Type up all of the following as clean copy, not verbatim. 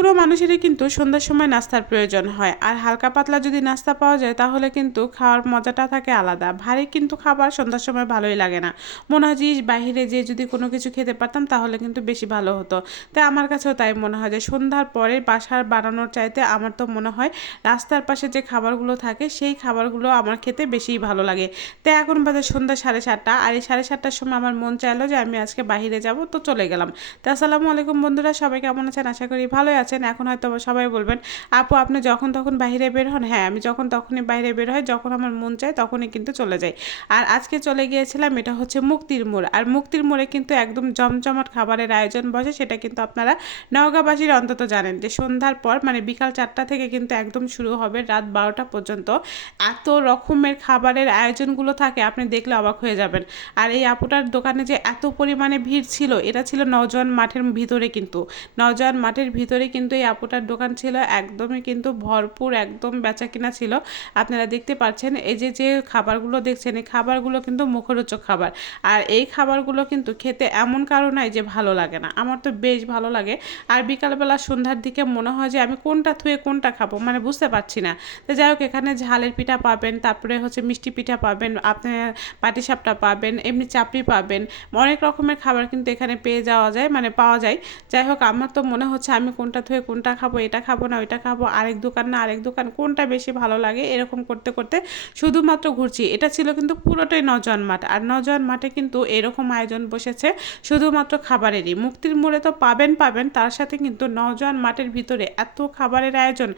পুরো মানুষেরই কিন্তু সন্ধ্যার সময় নাস্তার প্রয়োজন হয়, আর হালকা পাতলা যদি নাস্তা পাওয়া যায় তাহলে কিন্তু খাওয়ার মজাটা থাকে আলাদা। ভারী কিন্তু খাবার সন্ধ্যার সময় ভালোই লাগে না, মনে হয় যে বাইরে যেয়ে যদি কোনো কিছু খেতে পারতাম তাহলে কিন্তু বেশি ভালো হতো। তাই আমার কাছেও তাই মনে হয় যে সন্ধ্যার পরে বাসার বানানোর চাইতে আমার তো মনে হয় রাস্তার পাশে যে খাবারগুলো থাকে সেই খাবারগুলো আমার খেতে বেশিই ভালো লাগে। তাই এখন বাজে সন্ধ্যা 7:30, আর এই 7:30টার সময় আমার মন চাইলো যে আমি আজকে বাইরে যাব, তো চলে গেলাম। তো আসসালামু আলাইকুম বন্ধুরা, সবাই কেমন আছেন? আশা করি ভালোই আছেন। এখন হয়তো সবাই বলবেন, আপু আপনি যখন তখন বাইরে বের হন? হ্যাঁ, আমি যখন তখনই বাইরে বের হই, যখন আমার মন চায় তখনই কিন্তু চলে যাই। আর আজকে চলে গিয়েছিলাম, এটা হচ্ছে মুক্তির মোড়। আর মুক্তির মোড়ে কিন্তু একদম জমজমাট খাবারের আয়োজন বসে, সেটা কিন্তু আপনারা নওগাঁবাসীর অন্তত জানেন যে সন্ধ্যার পর মানে বিকাল 4টা থেকে কিন্তু একদম শুরু হবে রাত 12টা পর্যন্ত। এত রকমের খাবারের আয়োজনগুলো থাকে, আপনি দেখলে অবাক হয়ে যাবেন। আর এই আপুটার দোকানে যে এত পরিমাণে ভিড় ছিল, এটা ছিল নওজোয়ান মাঠের ভিতরে, কিন্তু নওজোয়ান মাঠের ভিতরে কিন্তু এই আপুটার দোকান ছিল, একদমই কিন্তু ভরপুর, একদম বেচা কিনা ছিল। আপনারা দেখতে পাচ্ছেন এই যে যে খাবারগুলো দেখছেন, এই খাবারগুলো কিন্তু মুখরোচক খাবার। আর এই খাবারগুলো কিন্তু খেতে এমন কারণ নাই যে ভালো লাগে না, আমার তো বেশ ভালো লাগে। আর বিকালবেলা সন্ধ্যার দিকে মনে হয় যে আমি কোনটা থুয়ে কোনটা খাবো, মানে বুঝতে পারছি না। তো যাই হোক, এখানে ঝালের পিঠা পাবেন, তারপরে হচ্ছে মিষ্টি পিঠা পাবেন, আপনার পাটিসাপটা পাবেন, এমনি চাপড়ি পাবেন, অনেক রকমের খাবার কিন্তু এখানে পেয়ে যাওয়া যায়, মানে পাওয়া যায়। যাই হোক, আমার তো মনে হচ্ছে আমি কোনটা থুয়ে কোনটা খাবো, এটা খাবো না ওইটা খাবো, আরেক দোকান না আরেক দোকান, কোনটা বেশি ভালো লাগে এরকম করতে করতে শুধুমাত্র ঘুরছি। এটা ছিল কিন্তু পুরোটাই নওজোয়ান মাঠ, আর নওজোয়ান মাঠে কিন্তু এরকম আয়োজন বসেছে শুধুমাত্র খাবারেরই। মুক্তির মোড়ে তো পাবেন পাবেন, তার সাথে কিন্তু নওজোয়ান মাঠের ভিতরে এত খাবারের আয়োজন।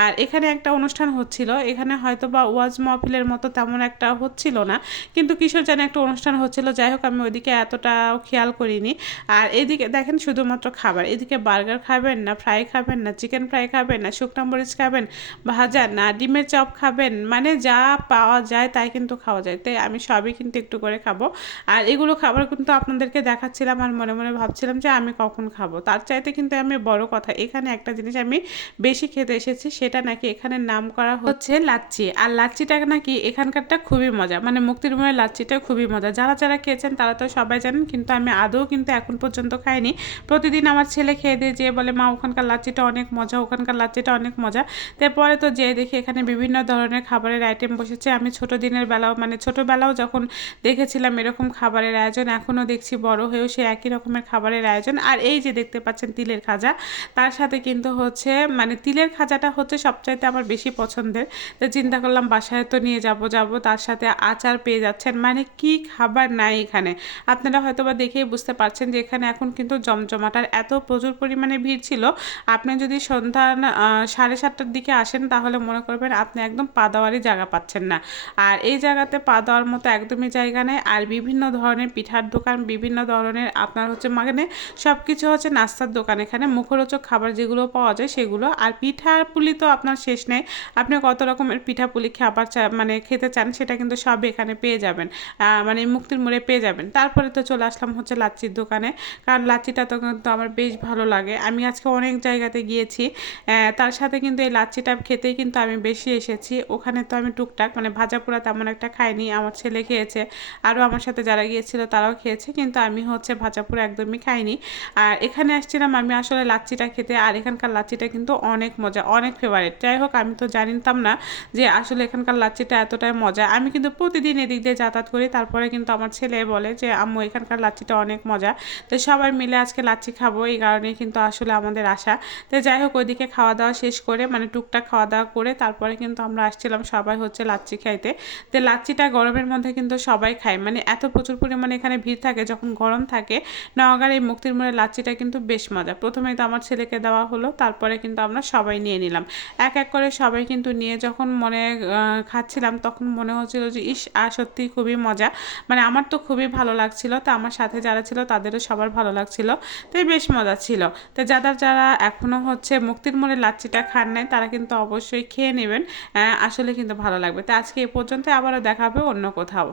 আর এখানে একটা অনুষ্ঠান হচ্ছিল, এখানে হয়তো বা ওয়াজ মাহফিলের মতো তেমন একটা হচ্ছিল না, কিন্তু কিশোর জানে একটা অনুষ্ঠান হচ্ছিল। যাই হোক, আমি ওইদিকে এতটাও খেয়াল করিনি। আর এদিকে দেখেন শুধুমাত্র খাবার, এদিকে বার্গার খাবেন না ফ্রাই খাবেন না চিকেন ফ্রাই খাবেন না শুকনো মরিচ খাবেন ভাজা না ডিমের চপ খাবেন, মানে যা পাওয়া যায় তাই কিন্তু খাওয়া যায়। তাই আমি সবই কিন্তু একটু করে খাবো। আর এগুলো খাবার কিন্তু আপনাদেরকে দেখাচ্ছিলাম, আর মনে মনে ভাবছিলাম যে আমি কখন খাবো। তার চাইতে কিন্তু আমি বড় কথা, এখানে একটা জিনিস আমি বেশি খেতে এসেছি, সেটা নাকি এখানে নাম করা হচ্ছে লাচ্ছি। আর লাচ্ছিটা নাকি এখানকারটা খুবই মজা, মানে মুক্তির মোড়ের লাচ্ছিটা খুবই মজা। যারা যারা খেয়েছেন তারা তো সবাই জানেন, কিন্তু আমি আদৌ কিন্তু এখন পর্যন্ত খাইনি। প্রতিদিন আমার ছেলে খেয়ে দিয়ে যেয়ে বলে, মা ওখানকার লাচ্ছিটা অনেক মজা, ওখানকার লাচ্ছিটা অনেক মজা। তারপরে তো যেয়ে দেখি এখানে বিভিন্ন ধরনের খাবারের আইটেম বসেছে। আমি ছোটো দিনের বেলাও, মানে ছোটোবেলাও যখন দেখেছিলাম এরকম খাবারের আয়োজন, এখনও দেখছি বড় হয়েও সে একই রকমের খাবারের আয়োজন। আর এই যে দেখতে পাচ্ছেন তিলের খাজা, তার সাথে কিন্তু হচ্ছে মানে তিলের খাজাটা হচ্ছে সবচাইতে আমার বেশি পছন্দের। তো চিন্তা করলাম বাসায় তো নিয়ে যাব, তার সাথে আচার পেয়ে যাচ্ছেন, মানে কি খাবার নাই এখানে। আপনারা হয়তো বা দেখেই বুঝতে পারছেন যে এখানে এখন কিন্তু জমজমাটার এত প্রচুর পরিমাণে ভিড় ছিল। আপনি যদি সন্ধ্যা 7:30টার দিকে আসেন তাহলে মনে করবেন আপনি একদম পা দেওয়ারই জায়গা পাচ্ছেন না। আর এই জায়গাতে পা দেওয়ার মতো একদমই জায়গা নেই। আর বিভিন্ন ধরনের পিঠার দোকান, বিভিন্ন ধরনের আপনার হচ্ছে মানে সব কিছু হচ্ছে নাস্তার দোকান, এখানে মুখরোচক খাবার যেগুলো পাওয়া যায় সেগুলো। আর পিঠার পুলি তো আপনার শেষ নেই, আপনি কত রকমের পিঠা পুলি খাবার মানে খেতে চান সেটা কিন্তু সব এখানে পেয়ে যাবেন, মানে মুক্তির মোড়ে পেয়ে যাবেন। তারপরে তো চলে আসলাম হচ্ছে লাচ্ছির দোকানে, কারণ লাচ্ছিটা তো কিন্তু আমার বেশ ভালো লাগে। আমি আজকে অনেক জায়গাতে গিয়েছি, তার সাথে কিন্তু এই লাচ্ছিটা খেতেই কিন্তু আমি বেশি এসেছি। ওখানে তো আমি টুকটাক মানে ভাজা পোড়া তেমন একটা খাইনি, আমার ছেলে খেয়েছে, আরও আমার সাথে যারা গিয়েছিল তারাও খেয়েছে, কিন্তু আমি হচ্ছে ভাজা পোড়া একদমই খাইনি। আর এখানে আসছিলাম আমি আসলে লাচ্ছিটা খেতে, আর এখানকার লাচ্ছিটা কিন্তু অনেক মজা, অনেক ফেভারিট। যাই হোক, আমি তো জানতাম না যে আসলে এখানকার লাচ্ছিটা এতটাই মজা। আমি কিন্তু প্রতিদিন এদিক দিয়ে যাতায়াত করি, তারপরে কিন্তু আমার ছেলে বলে যে আম্মু এখানকার লাচ্ছিটা অনেক মজা। তো সবাই মিলে আজকে লাচ্ছি খাবো, এই কারণেই কিন্তু আসলে আমাদের আশা। তো যাই হোক, ওইদিকে খাওয়া দাওয়া শেষ করে মানে টুকটাক খাওয়া দাওয়া করে তারপরে কিন্তু আমরা আসছিলাম সবাই হচ্ছে লাচ্ছি খাইতে। তো লাচ্ছিটা গরমের মধ্যে কিন্তু সবাই খায়, মানে এত প্রচুর পরিমাণে এখানে ভিড় থাকে যখন গরম থাকে। নওগাঁর এই মুক্তির মোড়ের লাচ্ছিটা কিন্তু বেশ মজা। প্রথমেই তো আমার ছেলেকে দেওয়া হলো, তারপরে কিন্তু আমরা সবাই নিয়ে নিলাম। এক এক করে সবাই কিন্তু নিয়ে যখন মনে খাচ্ছিলাম তখন মনে হচ্ছিল যে ইস সত্যিই খুবই মজা, মানে আমার তো খুবই ভালো লাগছিল, তো আমার সাথে যারা ছিল তাদেরও সবার ভালো লাগছিল। তো বেশ মজা ছিল। তো যারা এখনও হচ্ছে মুক্তির মোড়ের লাচ্ছিটা খান নাই তারা কিন্তু অবশ্যই খেয়ে নেবেন, আসলে কিন্তু ভালো লাগবে। তো আজকে এ পর্যন্ত, আবারও দেখা হবে অন্য কোথাও।